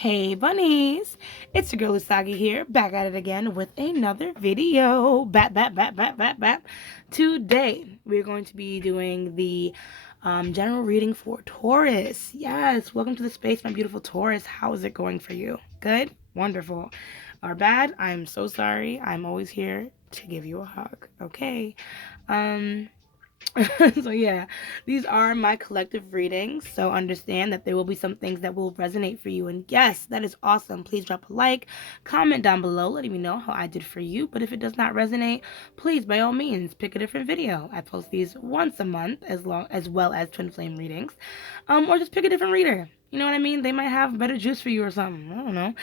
Hey bunnies, it's your girl Usagi here, back at it again with another video. Bat. Today we're going to be doing the general reading for Taurus. Yes, welcome to the space, my beautiful Taurus. How is it going for you? Good? Wonderful. Or bad? I'm so sorry. I'm always here to give you a hug. Okay. Um, so yeah, these are my collective readings, so understand that there will be some things that will resonate for you, and yes, that is awesome. Please drop a like, comment down below letting me know how I did for you. But if it does not resonate, please by all means pick a different video. I post these once a month, as well as twin flame readings, or just pick a different reader. You know what I mean? They might have better juice for you or something. I don't know.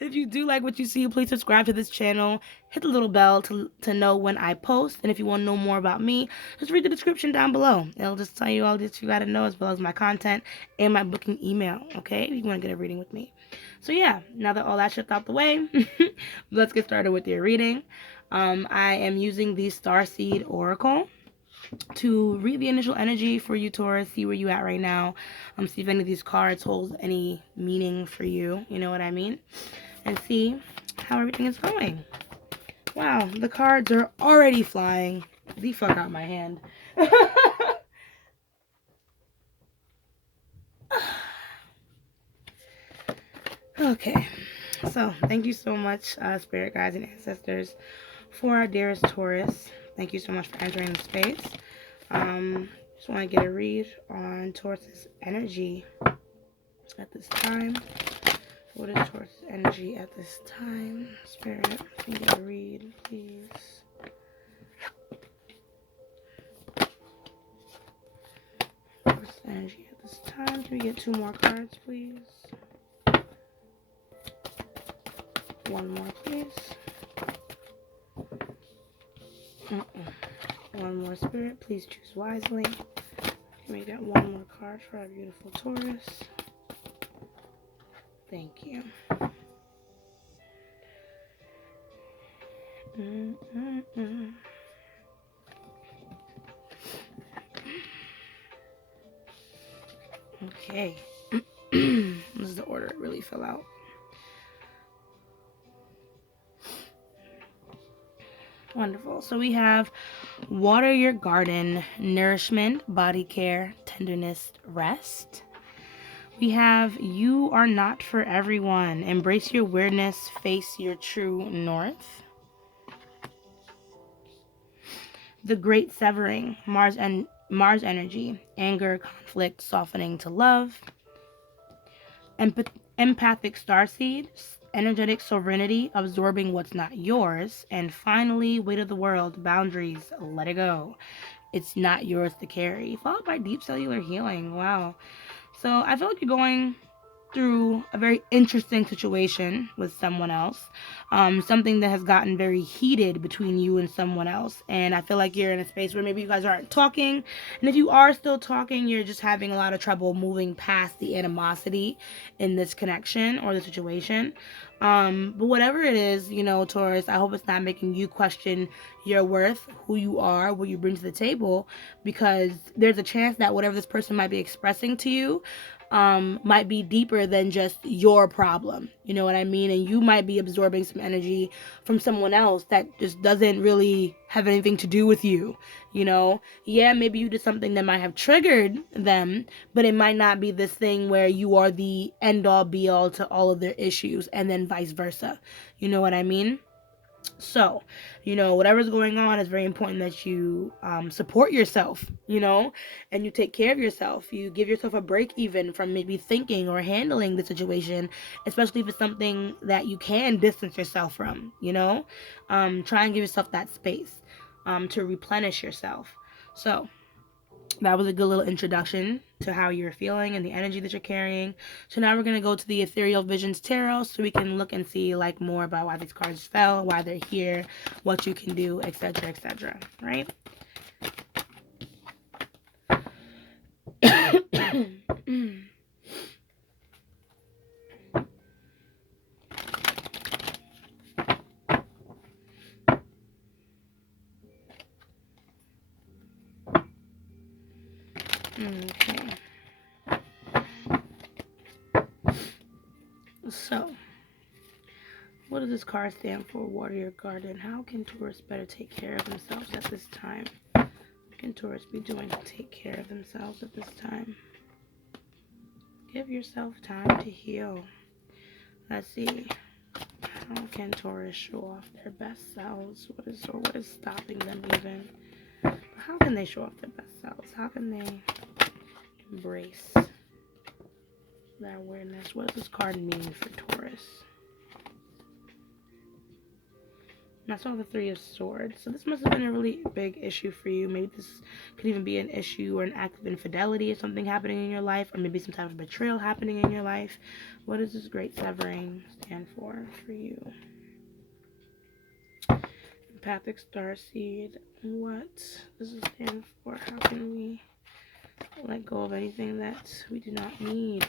If you do like what you see, please subscribe to this channel. Hit the little bell to know when I post. And if you want to know more about me, just read the description down below. It'll just tell you all that you got to know, as well as my content and my booking email. Okay? If you want to get a reading with me. So yeah, now that all that shit's out the way, let's get started with your reading. I am using the Starseed Oracle to read the initial energy for you, Taurus. See where you at right now. See if any of these cards hold any meaning for you. You know what I mean? And see how everything is going. Wow, the cards are already flying the fuck out my hand. Okay, so thank you so much, spirit guides and ancestors, for our dearest Taurus. Thank you so much for entering the space. Just want to get a read on Taurus's energy at this time. What is Taurus's energy at this time? Spirit, can you get a read, please? Taurus's energy at this time. Can we get 2 more cards, please? 1 more, please. 1 more, Spirit. Please choose wisely. Can we get 1 more card for our beautiful Taurus? Thank you. Okay. This is the order it really fell out. Wonderful. So we have water your garden, nourishment, body care, tenderness, rest. We have you are not for everyone. Embrace your weirdness, face your true north. The great severing, Mars energy, anger, conflict, softening to love. Empathic starseed, energetic sovereignty, absorbing what's not yours. And finally, weight of the world, boundaries, let it go. It's not yours to carry. Followed by deep cellular healing. Wow. So I feel like you're going through a very interesting situation with someone else, something that has gotten very heated between you and someone else, and I feel like you're in a space where maybe you guys aren't talking, and if you are still talking, you're just having a lot of trouble moving past the animosity in this connection or the situation. But whatever it is, you know, Taurus, I hope it's not making you question your worth, who you are, what you bring to the table, because there's a chance that whatever this person might be expressing to you might be deeper than just your problem. You know what I mean? And you might be absorbing some energy from someone else that just doesn't really have anything to do with you. You know? Yeah, maybe you did something that might have triggered them, but it might not be this thing where you are the end all be all to all of their issues, and then vice versa. You know what I mean? So, you know, whatever's going on, is very important that you support yourself, you know, and you take care of yourself. You give yourself a break even from maybe thinking or handling the situation, especially if it's something that you can distance yourself from, you know. Try and give yourself that space to replenish yourself. So, that was a good little introduction to how you're feeling and the energy that you're carrying. So now we're going to go to the Ethereal Visions Tarot so we can look and see like more about why these cards fell, why they're here, what you can do, etc., right? Okay. So, what does this card stand for? Water your garden. How can Taurus better take care of themselves at this time? What can Taurus be doing to take care of themselves at this time? Give yourself time to heal. Let's see. How can Taurus show off their best selves? What is stopping them even? How can they show off their best selves? How can they embrace that awareness? What does this card mean for Taurus? And I saw the Three of Swords. So this must have been a really big issue for you. Maybe this could even be an issue or an act of infidelity or something happening in your life, or maybe some type of betrayal happening in your life. What does this Great Severing stand for you? Empathic Starseed. What does it stand for? How can we let go of anything that we do not need?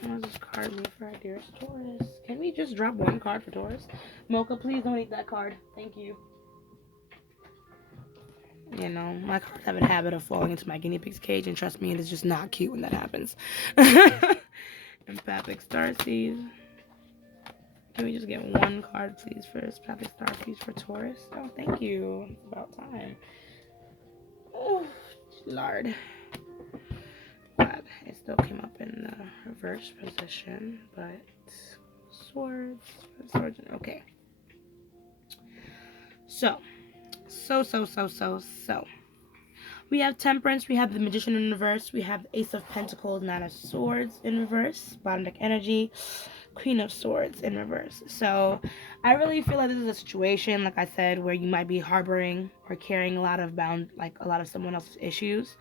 What does this card mean for our dearest Taurus? Can we just drop one card for Taurus? Mocha, please don't eat that card. Thank you. You know, my cards have a habit of falling into my guinea pig's cage, and trust me, it is just not cute when that happens. Empathic Starseed. Can we just get one card, please, for Empathic Starseed for Taurus? Oh, thank you. It's about time. Oh, Lord. Glad it still came up in the reverse position, but swords, okay. So we have Temperance, we have the Magician in reverse, we have Ace of Pentacles, Nine of Swords in reverse, bottom deck energy, Queen of Swords in reverse. So I really feel like this is a situation, like I said, where you might be harboring or carrying a lot of someone else's issues.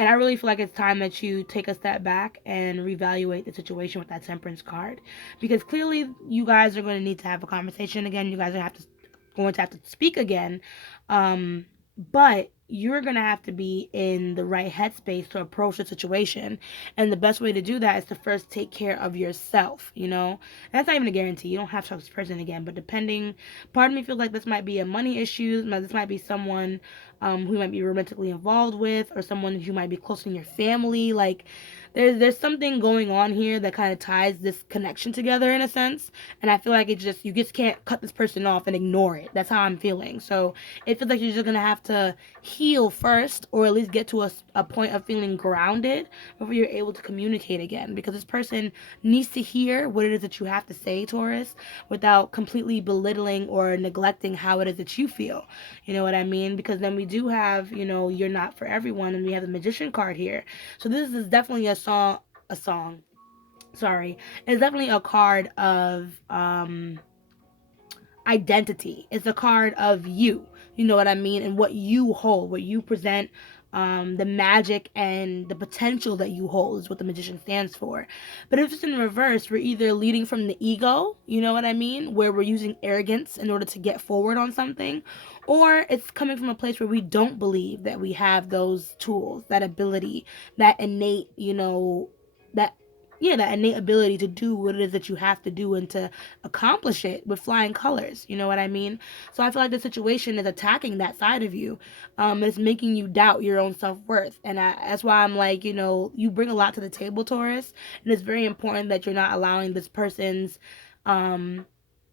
And I really feel like it's time that you take a step back and reevaluate the situation with that Temperance card. Because clearly you guys are going to need to have a conversation again. You guys are going to have to speak again. But you're going to have to be in the right headspace to approach the situation. And the best way to do that is to first take care of yourself, you know? And that's not even a guarantee. You don't have to talk to this person again. But part of me feels like this might be a money issue. This might be someone who you might be romantically involved with, or someone who might be close in your family. Like, there's something going on here that kind of ties this connection together in a sense. And I feel like you just can't cut this person off and ignore it. That's how I'm feeling. So it feels like you're just going to have to heal first, or at least get to a point of feeling grounded before you're able to communicate again. Because this person needs to hear what it is that you have to say, Taurus, without completely belittling or neglecting how it is that you feel. You know what I mean? Because then we do have, you're not for everyone, and we have the Magician card here. So this is definitely a song. Sorry. It's definitely a card of identity. It's a card of you. You know what I mean? And what you hold, what you present, the magic and the potential that you hold is what the Magician stands for. But if it's in reverse, we're either leading from the ego, you know what I mean, where we're using arrogance in order to get forward on something, or it's coming from a place where we don't believe that we have those tools, that ability, that innate, that innate ability to do what it is that you have to do and to accomplish it with flying colors. You know what I mean? So I feel like the situation is attacking that side of you. It's making you doubt your own self-worth. And that's why I'm like, you bring a lot to the table, Taurus. And it's very important that you're not allowing this person's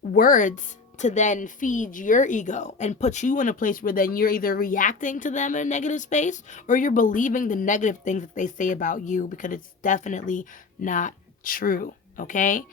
words to then feed your ego and put you in a place where then you're either reacting to them in a negative space, or you're believing the negative things that they say about you, because it's definitely not true. Okay?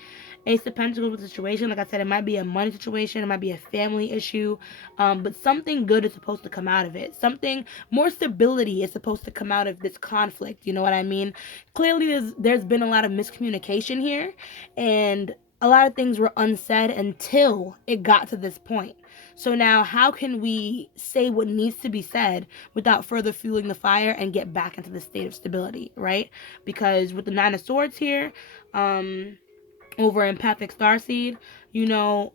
Ace of Pentacles with the situation, like I said, it might be a money situation, it might be a family issue, but something good is supposed to come out of it. Something more stability is supposed to come out of this conflict. You know what I mean? Clearly, there's been a lot of miscommunication here, and a lot of things were unsaid until it got to this point. So now, how can we say what needs to be said without further fueling the fire and get back into the state of stability, right? Because with the Nine of Swords here, over Empathic Starseed,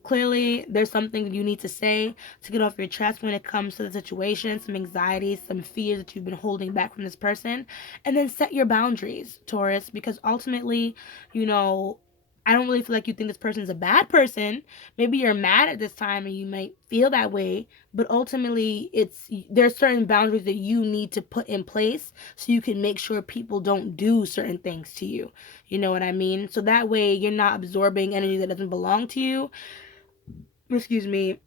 clearly there's something you need to say to get off your chest when it comes to the situation, some anxieties, some fears that you've been holding back from this person, and then set your boundaries, Taurus, because ultimately, I don't really feel like you think this person's a bad person. Maybe you're mad at this time and you might feel that way, but ultimately there's certain boundaries that you need to put in place so you can make sure people don't do certain things to you. You know what I mean? So that way you're not absorbing energy that doesn't belong to you. Excuse me.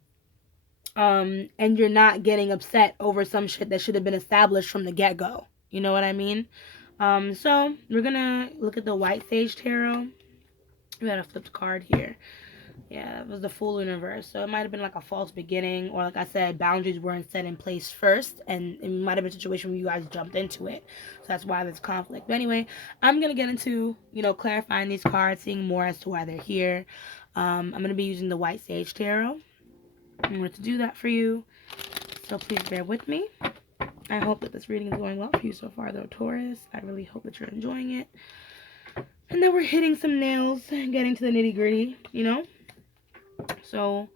And you're not getting upset over some shit that should have been established from the get-go. You know what I mean? So we're gonna look at the White Sage Tarot. We got a flipped card here. Yeah, that was the Full Universe. So it might have been like a false beginning, or like I said, boundaries weren't set in place first, and it might have been a situation where you guys jumped into it. So that's why there's conflict. But anyway, I'm gonna get into, clarifying these cards, seeing more as to why they're here. I'm gonna be using the White Sage Tarot. I'm going to do that for you. So please bear with me. I hope that this reading is going well for you so far, though, Taurus. I really hope that you're enjoying it. And that we're hitting some nails and getting to the nitty-gritty, So,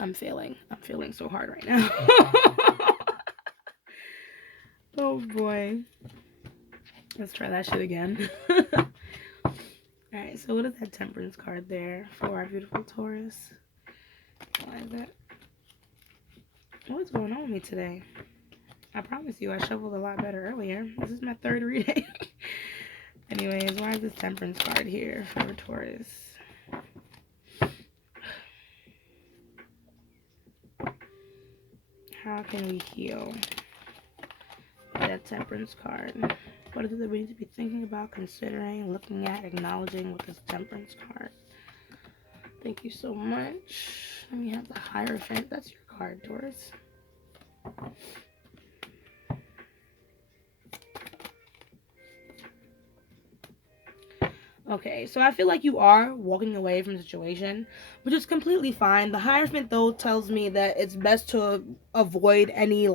I'm failing so hard right now. Oh, boy. Let's try that shit again. Alright, so what is that Temperance card there for our beautiful Taurus? Why is that? What's going on with me today? I promise you I shuffled a lot better earlier. This is my third reading. Anyways, why is this Temperance card here for Taurus? How can we heal that Temperance card? What is it that we need to be thinking about, considering, looking at, acknowledging with this Temperance card? Thank you so much. Let me have the Hierophant. That's your card, Taurus. Okay, so I feel like you are walking away from the situation, which is completely fine. The Hierophant, though, tells me that it's best to avoid any,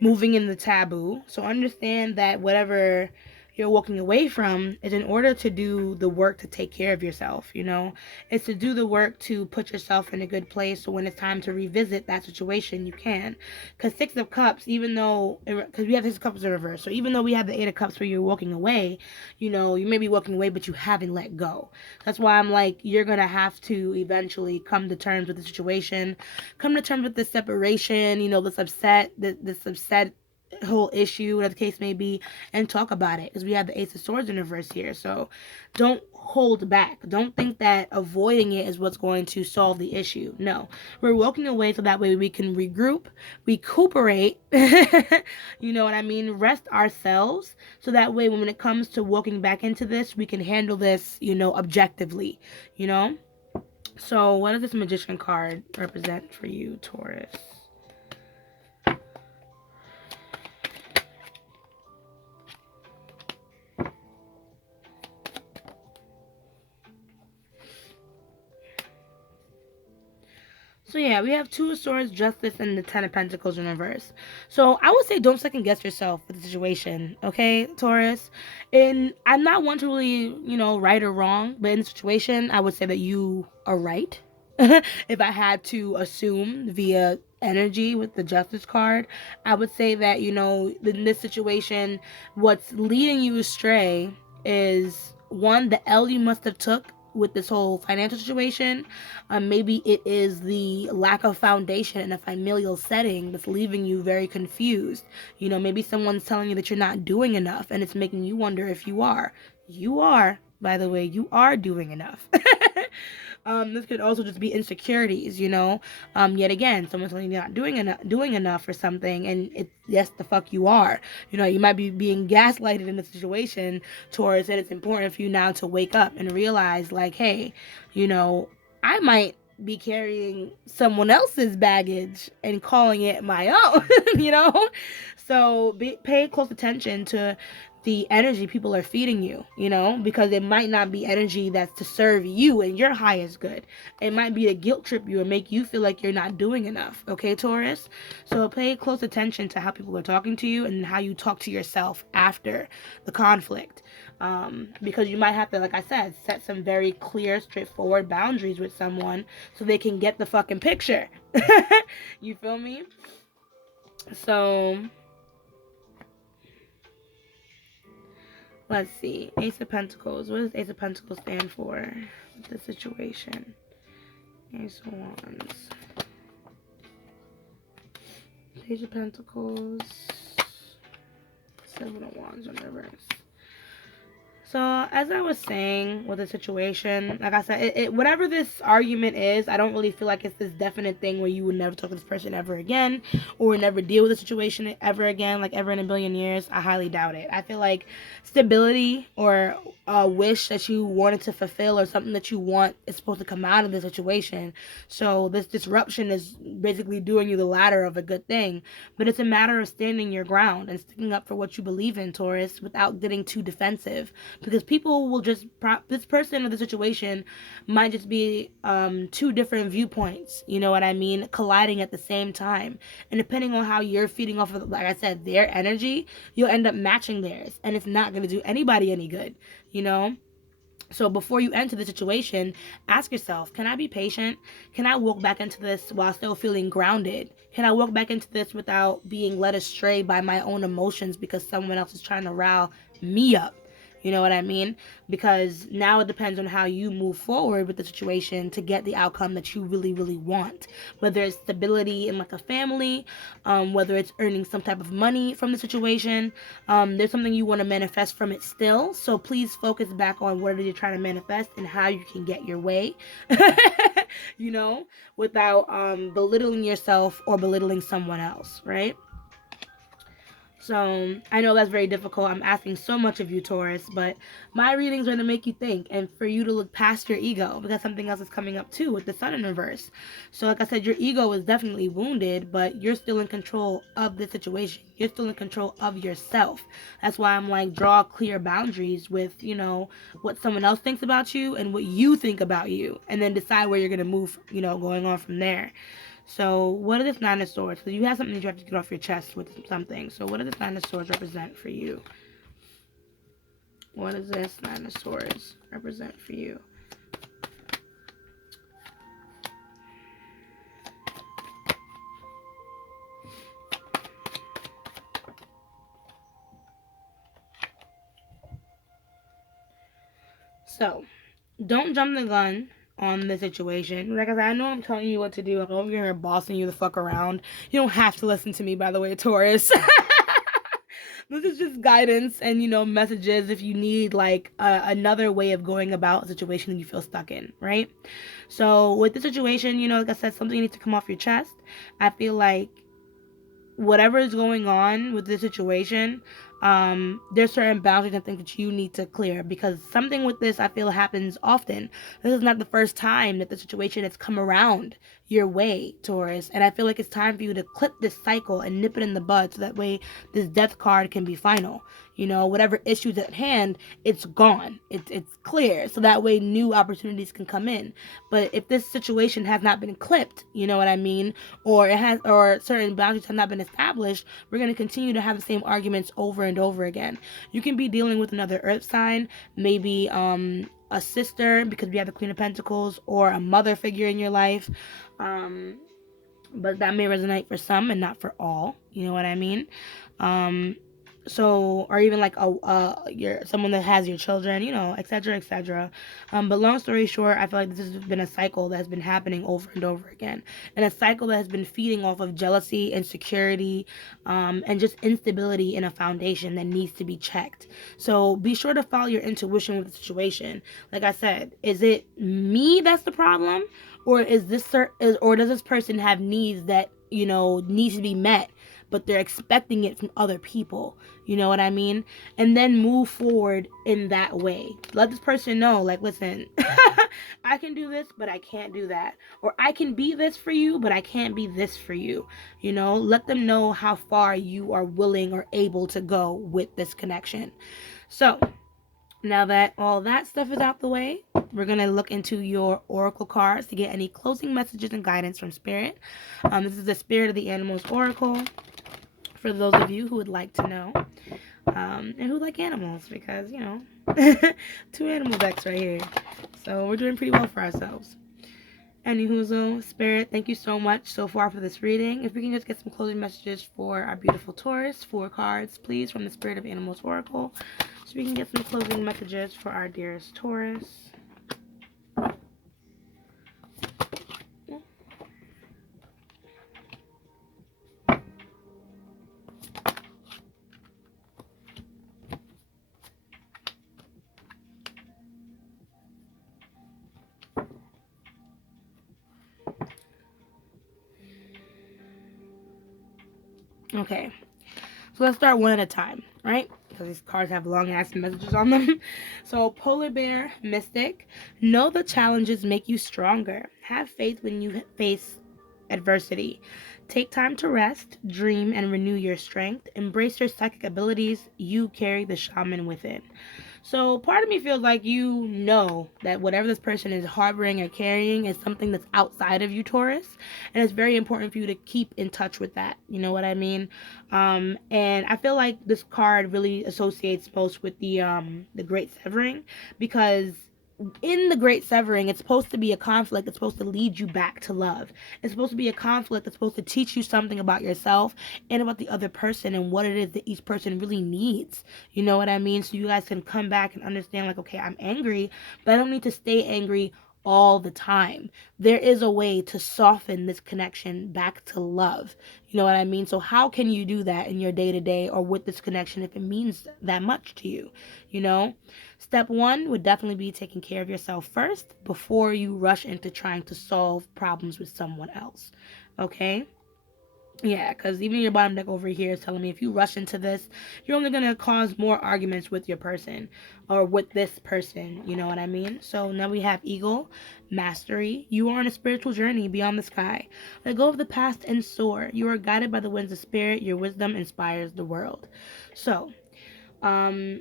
moving in the taboo. So understand that whatever you're walking away from is in order to do the work to take care of yourself, It's to do the work to put yourself in a good place so when it's time to revisit that situation, you can. Because Six of Cups, even though, because we have Six of Cups in reverse, so even though we have the Eight of Cups where you're walking away, you may be walking away, but you haven't let go. That's why I'm like, you're going to have to eventually come to terms with the situation, come to terms with the separation, this upset whole issue, whatever the case may be, and talk about it, because we have the Ace of Swords in reverse here. So don't hold back. Don't think that avoiding it is what's going to solve the issue. No, we're walking away so that way we can regroup, recuperate, you know what I mean, rest ourselves, so that way when it comes to walking back into this, we can handle this, objectively, So what does this Magician card represent for you, Taurus? So yeah, we have Two of Swords, Justice, and the Ten of Pentacles in reverse. So I would say don't second guess yourself with the situation, okay, Taurus? And I'm not one to really, right or wrong, but in the situation, I would say that you are right. If I had to assume via energy with the Justice card, I would say that, in this situation, what's leading you astray is, one, the L you must have took with this whole financial situation. Maybe it is the lack of foundation in a familial setting that's leaving you very confused. Maybe someone's telling you that you're not doing enough, and it's making you wonder if you are. You are, by the way, you are doing enough. This could also just be insecurities, yet again, someone's telling you you're not doing enough for something, and it's, yes, the fuck you are. You might be being gaslighted in a situation towards it. It's important for you now to wake up and realize, like, hey, I might be carrying someone else's baggage and calling it my own, So pay close attention to the energy people are feeding you, because it might not be energy that's to serve you and your highest good. It might be a guilt trip you or make you feel like you're not doing enough, okay, Taurus? So pay close attention to how people are talking to you and how you talk to yourself after the conflict. Because you might have to, like I said, set some very clear, straightforward boundaries with someone so they can get the fucking picture. You feel me? So Let's see. Ace of Pentacles. What does Ace of Pentacles stand for? The situation. Ace of Wands. Page of Pentacles. Seven of Wands in reverse. So, as I was saying with the situation, like I said, whatever this argument is, I don't really feel like it's this definite thing where you would never talk to this person ever again, or never deal with the situation ever again, like ever in a billion years. I highly doubt it. I feel like stability or a wish that you wanted to fulfill or something that you want is supposed to come out of the situation. So, this disruption is basically doing you the latter of a good thing. But it's a matter of standing your ground and sticking up for what you believe in, Taurus, without getting too defensive. Because people will just, this person or the situation might just be two different viewpoints, you know what I mean, colliding at the same time. And depending on how you're feeding off of, like I said, their energy, you'll end up matching theirs. And it's not going to do anybody any good, you know? So before you enter the situation, ask yourself, can I be patient? Can I walk back into this while still feeling grounded? Can I walk back into this without being led astray by my own emotions because someone else is trying to rile me up? You know what I mean? Because now it depends on how you move forward with the situation to get the outcome that you really, really want. Whether it's stability in like a family, whether it's earning some type of money from the situation, there's something you want to manifest from it still. So please focus back on what it is you're trying to manifest and how you can get your way, you know, without belittling yourself or belittling someone else, right? So I know that's very difficult. I'm asking so much of you, Taurus, but my readings are to make you think and for you to look past your ego, because something else is coming up too with the Sun in reverse. So like I said, your ego is definitely wounded, but you're still in control of the situation. You're still in control of yourself. That's why I'm like, draw clear boundaries with, you know, what someone else thinks about you and what you think about you, and then decide where you're going to move, you know, going on from there. So what is this Nine of Swords? Because you have something that you have to get off your chest with something. So what does this Nine of Swords represent for you? What does this Nine of Swords represent for you? So, don't jump the gun on the situation. Like I said, I know I'm telling you what to do. I'm over here bossing you the fuck around. You don't have to listen to me, by the way, Taurus. This is just guidance and, you know, messages if you need like another way of going about a situation that you feel stuck in, right? So with the situation, you know, like I said, something needs to come off your chest. I feel like whatever is going on with this situation, there's certain boundaries and things that you need to clear, because something with this I feel happens often. This is not the first time that the situation has come around your way, Taurus, and I feel like it's time for you to clip this cycle and nip it in the bud so that way this death card can be final. You know, whatever issues at hand, it's gone. It's clear, so that way new opportunities can come in. But if this situation has not been clipped, you know what I mean, or it has, or certain boundaries have not been established, we're going to continue to have the same arguments over and over again. You can be dealing with another earth sign, maybe a sister, because we have the Queen of Pentacles, or a mother figure in your life. But that may resonate for some and not for all. You know what I mean? So, or even like your someone that has your children, you know, etc., etc. But long story short, I feel like this has been a cycle that has been happening over and over again, and a cycle that has been feeding off of jealousy, insecurity, and just instability in a foundation that needs to be checked. So be sure to follow your intuition with the situation. Like I said, is it me that's the problem, or is this or does this person have needs that, you know, needs to be met, but they're expecting it from other people? You know what I mean? And then move forward in that way. Let this person know, like, listen, I can do this, but I can't do that. Or I can be this for you, but I can't be this for you. You know, let them know how far you are willing or able to go with this connection. So, now that all that stuff is out the way, we're going to look into your oracle cards to get any closing messages and guidance from Spirit. This is the Spirit of the Animals Oracle, for those of you who would like to know, and who like animals, because, you know, 2 animal decks right here. So we're doing pretty well for ourselves. Anywho, Spirit, thank you so much so far for this reading. If we can just get some closing messages for our beautiful Taurus, 4 cards, please, from the Spirit of Animals Oracle, so we can get some closing messages for our dearest Taurus. Okay, so let's start one at a time, right? Because these cards have long ass messages on them. So, Polar Bear, Mystic, know the challenges make you stronger. Have faith when you face adversity. Take time to rest, dream, and renew your strength. Embrace your psychic abilities. You carry the shaman within. So part of me feels like you know that whatever this person is harboring or carrying is something that's outside of you, Taurus, and it's very important for you to keep in touch with that. You know what I mean? And I feel like this card really associates most with the Great Severing, because in the Great Severing, it's supposed to be a conflict that's supposed to lead you back to love. It's supposed to be a conflict that's supposed to teach you something about yourself and about the other person and what it is that each person really needs. You know what I mean? So you guys can come back and understand, like, okay, I'm angry, but I don't need to stay angry all the time. There is a way to soften this connection back to love. You know what I mean? So how can you do that in your day to day or with this connection if it means that much to you? You know? Step one would definitely be taking care of yourself first before you rush into trying to solve problems with someone else. Okay? Yeah, because even your bottom deck over here is telling me if you rush into this, you're only going to cause more arguments with your person or with this person. You know what I mean? So now we have Eagle, Mastery. You are on a spiritual journey beyond the sky. Let go of the past and soar. You are guided by the winds of spirit. Your wisdom inspires the world. So, um,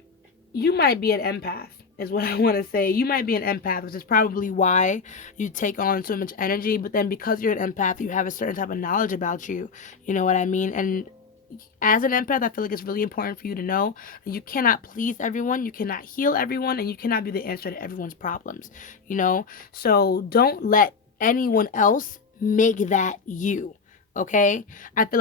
you might be an empath, is what I want to say. You might be an empath, which is probably why you take on so much energy. But then because you're an empath, you have a certain type of knowledge about you. You know what I mean? And as an empath, I feel like it's really important for you to know that you cannot please everyone, you cannot heal everyone, and you cannot be the answer to everyone's problems. You know? So don't let anyone else make that you. Okay, I feel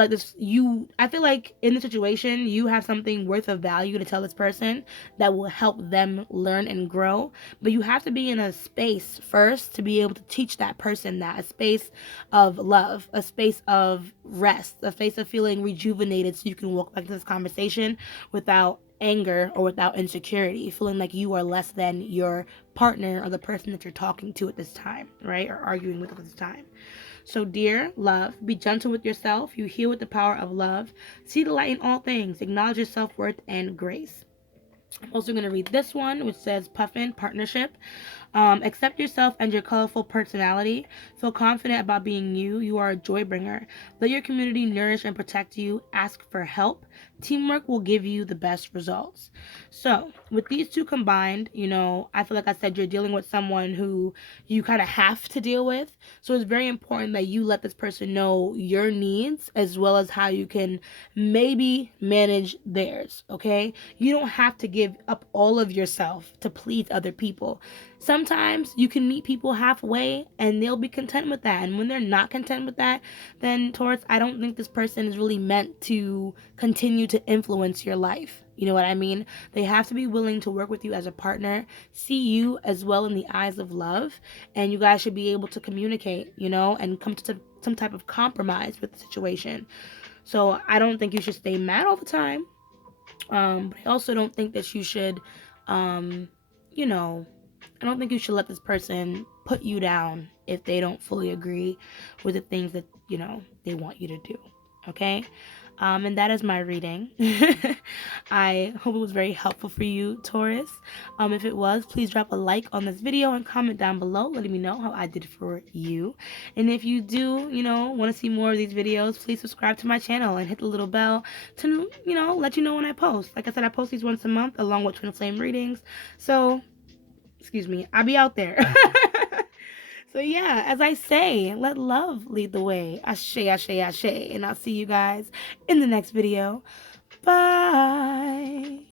like in the situation you have something worth of value to tell this person that will help them learn and grow, but you have to be in a space first to be able to teach that person that, a space of love, a space of rest, a space of feeling rejuvenated, so you can walk back to this conversation without anger or without insecurity, feeling like you are less than your partner or the person that you're talking to at this time, right, or arguing with at this time. So, dear love, be gentle with yourself. You heal with the power of love. See the light in all things. Acknowledge your self-worth and grace. I'm also going to read this one, which says Puffin Partnership. Accept yourself and your colorful personality. Feel confident about being you. You are a joy bringer. Let your community nourish and protect you. Ask for help. Teamwork will give you the best results. So, with these two combined, you know, I feel like I said you're dealing with someone who you kind of have to deal with. So, it's very important that you let this person know your needs as well as how you can maybe manage theirs, okay? You don't have to give up all of yourself to please other people. Sometimes you can meet people halfway and they'll be content with that. And when they're not content with that, then Taurus, I don't think this person is really meant to continue to influence your life. You know what I mean? They have to be willing to work with you as a partner, see you as well in the eyes of love, and you guys should be able to communicate, you know, and come to some type of compromise with the situation. So I don't think you should stay mad all the time. But I also don't think that you should, you know, I don't think you should let this person put you down if they don't fully agree with the things that, you know, they want you to do. Okay? And that is my reading. I hope it was very helpful for you, Taurus. If it was, please drop a like on this video and comment down below letting me know how I did for you. And if you do, you know, want to see more of these videos, please subscribe to my channel and hit the little bell to, you know, let you know when I post. Like I said, I post these once a month along with twin flame readings. So, excuse me, I'll be out there. So yeah, as I say, let love lead the way. Ashe, ashe, ashe. And I'll see you guys in the next video. Bye.